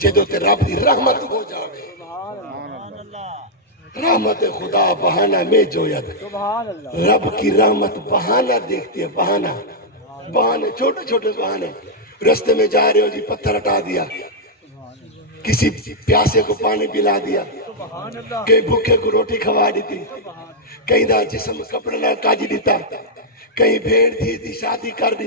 جدو تے رب دی رحمت ہو جاوے، رحمت خدا بہانہ میں جوید، رب کی رحمت بہانہ دیکھتی ہے، بہانہ چھوٹے چھوٹے بہانے۔ رستے میں جا رہے ہو جی، پتھر ہٹا دیا، کسی پیاسے کو پانی پلا دیا، کئی بھوکے کو روٹی کھوا دیتی، کئی دا جسم کپڑے نہ کاجی دیتا، کئی بھیڑ تھی شادی کر دی۔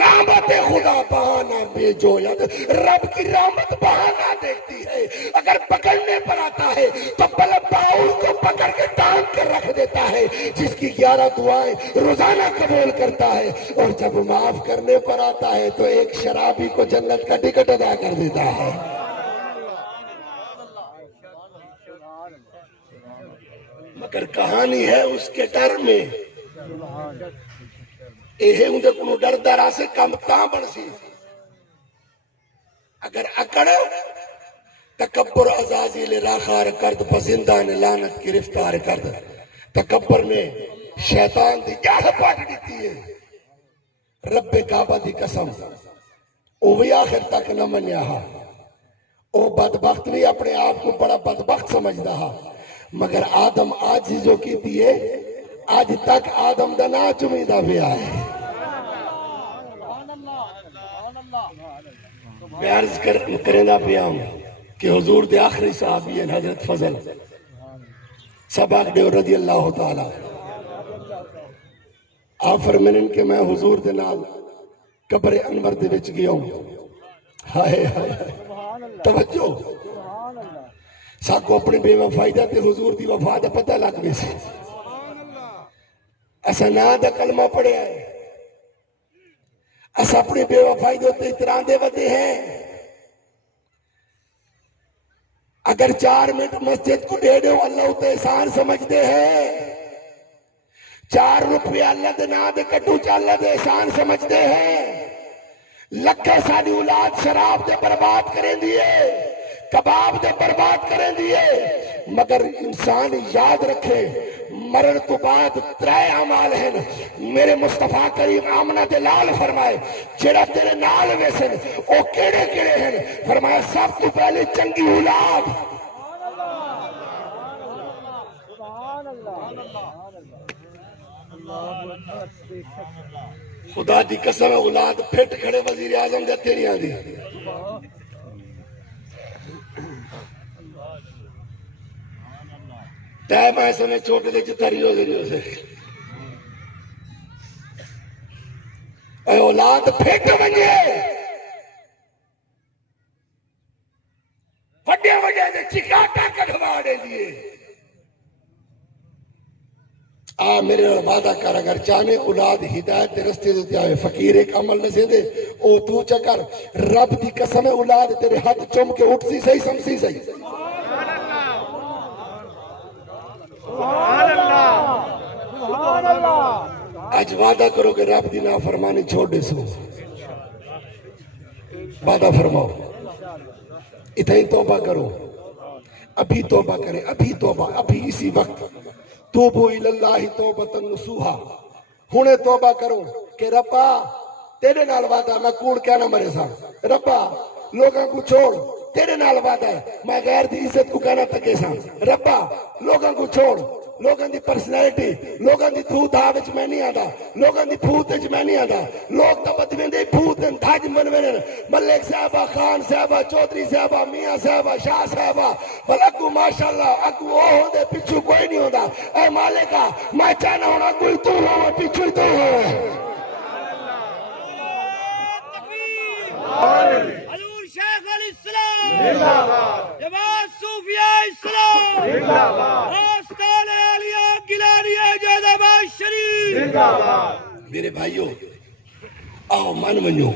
رحمت خدا بہانہ بے جوید، رب کی رحمت بہانہ دیکھتی ہے۔ اگر پکڑنے پر آتا ہے تو باؤل کو پکڑ کے ٹانگ کر رکھ دیتا ہے، جس کی 11 دعائیں روزانہ قبول کرتا ہے، اور جب معاف کرنے پر آتا ہے تو ایک شرابی کو جنت کا ٹکٹ ادا کر دیتا ہے۔ مگر کہانی ہے اس کے ڈر میں، اندے کو ڈر درا سے کم تاں بڑھ سی۔ اگر اکڑ تکبر عزازیل راخار کرد، پزندان لعنت گرفتار کرد۔ تکبر نے شیطان دی جاہ پاٹ دیتی ہے، رب کعبہ دی قسم او بھی آخر تک نہ منیا ہا۔ او بدبخت بھی اپنے آپ کو بڑا بدبخت سمجھ رہا، مگر آدم آج جو کی دیئے، آج تک آدم دا نا چمیدہ بھی آئے۔ میں عرض کرنا پیا ہوں کہ حضور دے آخری صحابی ہیں حضرت فضل سباق دیو رضی اللہ تعالی۔ آپ فرمینن کہ میں حضور دے نال قبر انور دے وچ گیا ہوں۔ ہائے ہائے توجہ، ساکو اپنی بے وفائی دا تے حضور دی وفا دا پتہ لگ بے سے۔ ایسا نا دا کلمہ پڑے آئے، ایسا اپنی بے وفائی دے اتران دے ودے ہیں۔ اگر 4 منٹ مسجد کو دے دو اللہ تے احسان سمجھتے ہیں، 4 روپے اللہ دے نا دے کٹو چا اللہ دے احسان سمجھتے ہیں۔ لکھے ساری اولاد شراب دے برباد کریں دیئے، کباب دے برباد کریں دیئے، مگر انسان یاد رکھے مرن تو بعد 3 اعمال ہیں۔ میرے مصطفیٰ کریم آمنہ دلال فرمائے جڑا تیرے نال ویسن او کیڑے کیڑے ہیں؟ فرمایا سب تو پہلے چنگی اولاد، خدا دی قسم اولاد پھٹ کھڑے وزیر اعظم دے تیری آدھی۔ ٹائم ایسے میں چھوٹے دے چتریوں سے اے اولاد پھٹ ونجے، وڈے وڈے دے چکاٹا کٹھوا دے دیئے۔ میرے وعدہ کر اگر چاہنے اولاد ہدایت دے رستے دے آئے، فقیر ایک عمل نہ سے دے او تو چکر رب دی قسم اولاد تیرے ہاتھ چوم کے اٹھ سی صحیح سمسی صحیح۔ آج وعدہ کرو کہ رب دی نافرمانی چھوڑ دے سو، وعدہ فرماؤ اتنی توبہ کرو، ابھی توبہ کریں، ابھی توبہ، ابھی اسی وقت توبو الاللہ توبتا نصوحا، ہونے توبہ کرو کہ ربا تیرے نال وعدہ میں کوڑ کیا نہ مرے سا، ربا لوگاں کو چھوڑ تیرے نال وعدہ ہے میں غیر دی عزت کو کہنا تکے سا، ربا لوگاں کو چھوڑ، لوگاں دی پرسنالٹی، لوگاں دی دھو دھا وچ میں نہیں آدھا، لوگاں دی پھوت وچ میں نہیں آدھا، لوگ تا بدویں دے پھوت دن دھاج منویں ملک صاحبہ، خان صاحبہ، چودری صاحبہ، میاں صاحبہ، شاہ صاحبہ، بلکو ماشاءاللہ اگو او ہوں دے پچھو کوئی نہیں ہوندہ۔ اے مالکہ میں چاہنا ہونا کوئی تو ہوں پچھو تو ہوں۔ حضور شیخ علیہ السلام جماعت صوفیہ اسلام آستان عالیہ گلانیہ جیدآباد شریف۔ میرے بھائیوں آؤ من منو،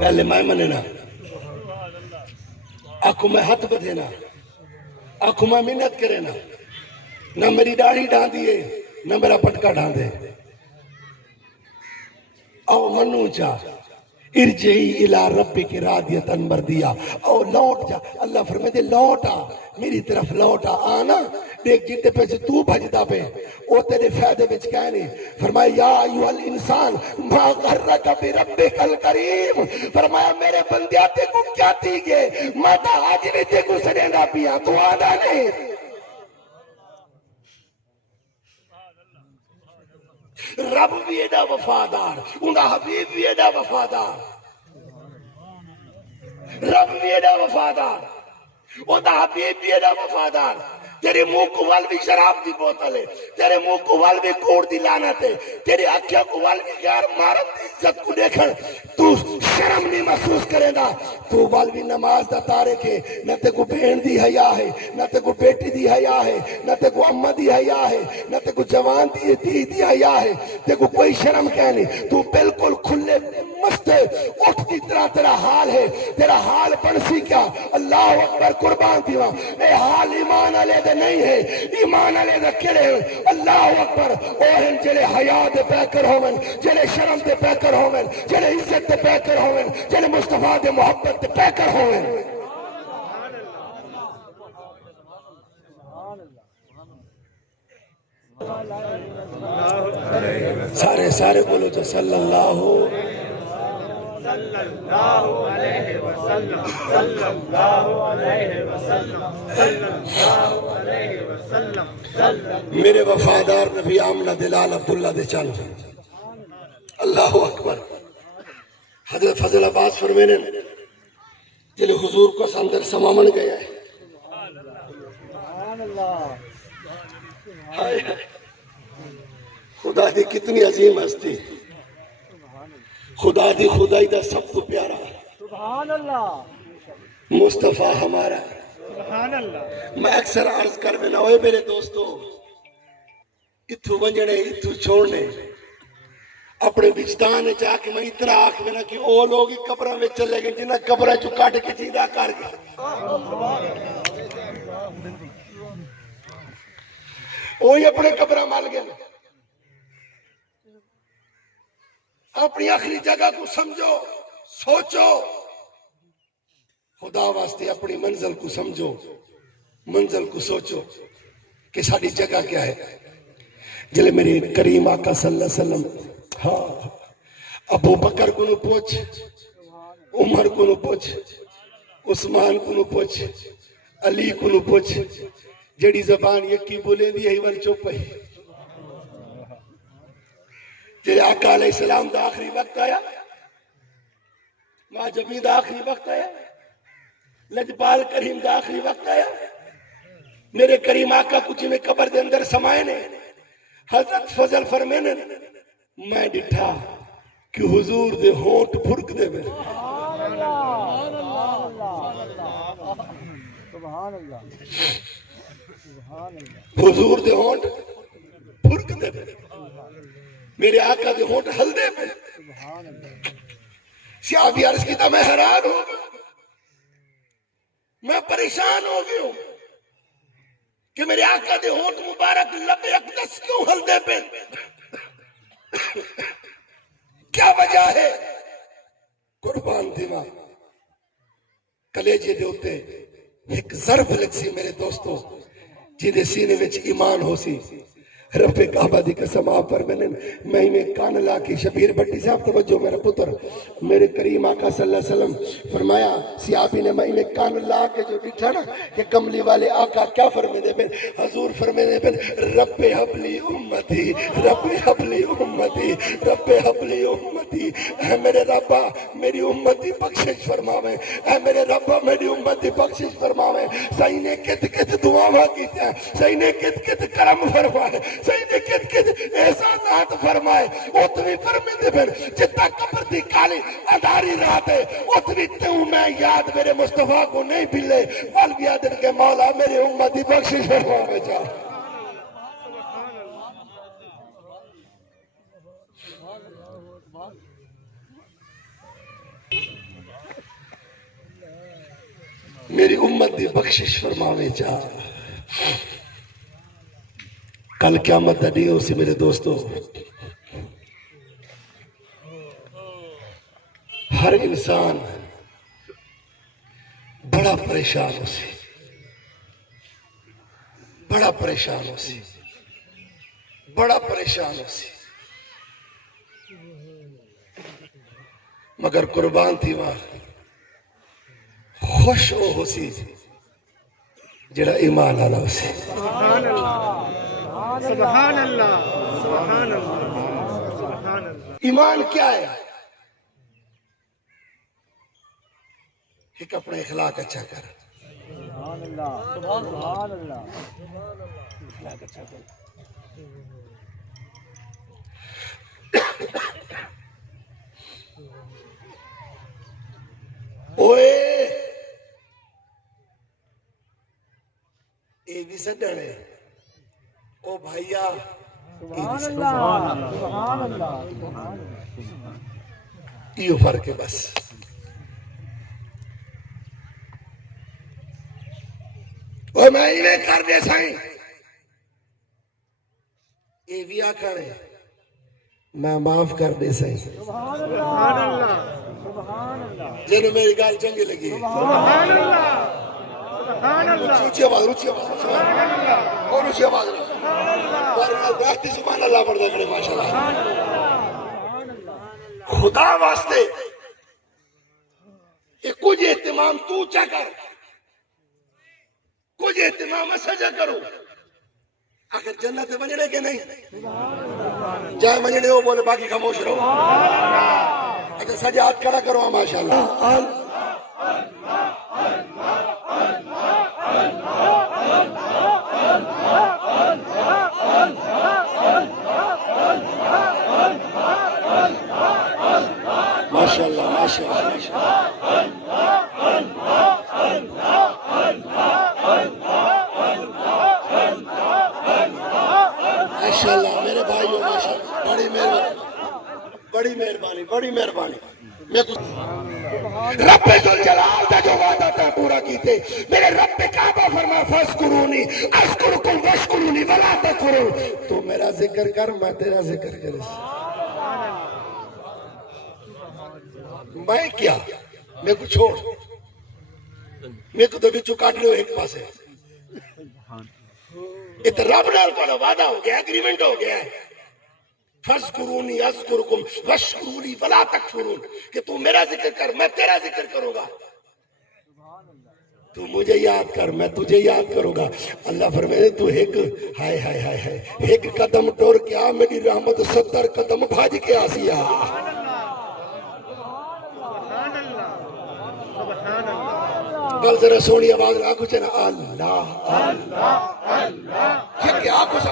پہلے میں مننا، آنکھوں میں ہاتھ بدھینا، آنکھوں میں منت کرینا، نہ میری داڑھی ڈھان دیے نہ میرا پٹکا ڈھان دے۔ آؤ منو چاہ ارجعی الى ربک راضیۃ مرضیہ، او لوٹ جا، اللہ فرمائے دے لوٹا میری طرف لوٹا، آنا دیکھ جتے پہ سے تو بھجدا پہ او تیرے فائدے وچ کہنے فرمایا یا ایوہ الانسان ما غرک بربک الکریم فرمایا میرے بندیا تے کو کیا تھی گے میں تا آج بھی تے کو سڑینا پیا تو آدھا نہیں رب بھی ایڈا وفادار انہا حبیب بھی ایڈا وفادار رب بھی ایڈا وفادار انہا حبیب بھی ایڈا وفادار تیرے منہ کو وال بھی شراب دی بوتل ہے تیرے منہ کو وال بھی کوڑ دی لعنت ہے تیرے اکھیاں کو وال بھی غیر مارت دی عزت کو دیکھن تو شرم نہیں محسوس کرے گا تو وال بھی نماز دا تارک ہے نہ تے کو بہن دی حیا ہے نہ تے کو بیٹی دی حیا ہے نہ تے کو اماں دی حیا ہے نہ تے کو جوان دی حیا ہے تے کو کوئی شرم کہنے تو بالکل کھلے مست ہے اٹھ کی طرح تیرا حال ہے تیرا حال پڑسی کیا اللہ اکبر قربان دیوا اے حال ایمان علیہ دے نہیں ہے ایمان علیہ دے کڑے ہیں اللہ اکبر اوہن جلے حیا دے پیکر ہومن جلے شرم دے پیکر ہومن جلے عزت دے پیکر ہومن جلے مصطفیٰ دے محبت دے پیکر ہومن سارے بولو جو صلی اللہ علیہ وسلم صلی اللہ علیہ وسلم صلی اللہ علیہ وسلم میرے وفادار نبی آمنہ دلال عبداللہ دے چل اللہ اکبر حضرت فضل عباس فرمینے جلے حضور کو اندر سمامن گیا ہے خدا دی کتنی عظیم ہستی خدا دی خدائی دا سب تو پیارا سبحان اللہ مصطفیٰ ہمارا سبحان اللہ میں اکثر عرض کر بنا ہوئے میرے دوستو اتھو ونجنے اتھو چھوڑنے اپنے وجدان چاہ کے میں اتنا آکھ بنا کہ او لوگ ہی قبرہ میں چلے گئے جنہ قبرہ چو کاٹ کے چیدہ کر گیا وہی اپنے قبرہ مال گئے اپنی آخری جگہ کو سمجھو سوچو خدا واسطے اپنی منزل کو سمجھو منزل کو سوچو کہ ساری جگہ کیا ہے جلے میرے کریم آقا صلی اللہ علیہ وسلم ہاں ابو بکر کو نو پوچھ عمر کو نو پوچھ عثمان کو نو پوچھ علی کو نو پوچھ جڑی زبان یکی بولے دی ہے ول چپ ہے تیرے آقا علیہ السلام دا آخری وقت آیا ماں جبی دا آخری وقت آیا لجپال کریم دا آخری وقت آیا میرے کریم آقا کچھ میں قبر دے اندر سمائے نے حضرت فضل فرمینے میں ڈٹھا کہ حضور دے ہونٹ پھرک دے میرے حضور دے ہونٹ پھرک دے میرے آقا دے ہونٹ ہل دے سیاہ بھی عرض کی تھا میں حیران ہوں میں پریشان ہو گئی ہوں کہ میرے آقا دے ہونٹ مبارک لب اقدس کیوں ہل دے پہ کیا وجہ ہے قربان دیما کلیجے دے ہوتے ایک ضرب لگ سی میرے دوستو جیدے سینے وچ ایمان ہو سی رب کعبہ دی قسم آپ پر میں ہی کان لا کے شبیر بٹی صاحب توجہ میرا پتر میرے کریم آقا صلی اللہ علیہ وسلم فرمایا سیابی نے میں کان لا کے جو بیٹھا نا کہ کملی والے آقا کیا فرمے دے بن حضور فرمے دے بن رب حبلی امتی رب حبلی امتی رب حبلی امتی اے میرے ربا میری امتی بخشش فرماوے اے میرے ربا میری امتی بخشش فرماوے صحیح نے کت کت دعاواں کیتے ہیں صحیح نے کت کت کرم فرمائے سیدے کت کت احسانات فرمائے اتوی فرمی دے پھر جتا قبر دی کالی اداری رات ہے اتوی تیوں میں یاد میرے مصطفیٰ کو نہیں بھلے والوی آدن کے مولا میری امتی بخشش فرما بچا میری امت دی بخشش فرماوے جا کل قیامت دا نہیں ہو سی میرے دوستو ہر انسان بڑا پریشان ہو سی بڑا پریشان پریشان ہو سی بڑا پریشان ہو سی مگر قربان تھی ماں خوش ہو سی جڑا ایمان آلا ہو سی سبحان اللہ سبحان اللہ سبحان اللہ سبحان اللہ ایمان کیا ہے ایک اپنا اخلاق اچھا کر سبحان اللہ سبحان اللہ اخلاق اچھا کر اوئے اے بھی سڈن ہے او بھائیا سبحان اللہ سبحان اللہ سبحان اللہ یہ فرق ہے بس وہ میں انہیں کر دے سائیں اے بھی آکھر ہے میں معاف کر دے سائیں سبحان اللہ سبحان اللہ جنہوں میری گال چنگی لگی سبحان اللہ سبحان اللہ روچی آواز اور روچی آواز دہتی سبحان اللہ پڑھ کرے ماشاءاللہ خدا واسطے کہ کچھ اہتمام تو چا کر کچھ اہتمام سجا کرو اگر جنت بننے کے نہیں جائے بننے ہو بولے باقی خاموش رہو اگر سجا ہاتھ کھڑا کرو ماشاءاللہ ماشاءاللہ ماشاءاللہ میرے بھائیوں ماشاءاللہ بڑی مہربانی میں رب ذوالجلال دا جو وعدہ تھا پورا کیتے میرے رب کعبہ فرما فاذکرونی اذکرکم واشکرونی ولا تکفرون تو میرا ذکر کر میں تیرا ذکر کرے میں کیا میں کو چھوڑ میں کو تو بھی چکاٹ لو ایک پاس ہے ات رب نال کو وعدہ ہو گیا اگریمنٹ ہو گیا ہے فاذکرونی اذکرکم واشکرونی ولا تکفرون کہ تو میرا ذکر کر میں تیرا ذکر کروں گا تو مجھے یاد کر میں تجھے یاد کروں گا اللہ فرمائے تو ایک ہائے ہائے ہائے ہائے ایک قدم ٹور کے آ میری رحمت 70 قدم بھاج کے آسیا گل ذرا سونی آواز رکھو چنا اللہ یہ کیا کچھ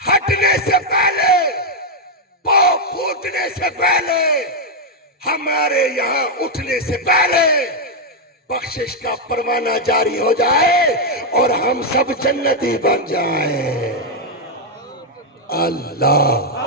ہٹنے سے پہلے پاؤں پھوٹنے سے پہلے ہمارے یہاں اٹھنے سے پہلے بخشش کا پروانہ جاری ہو جائے اور ہم سب جنتی بن جائیں اللہ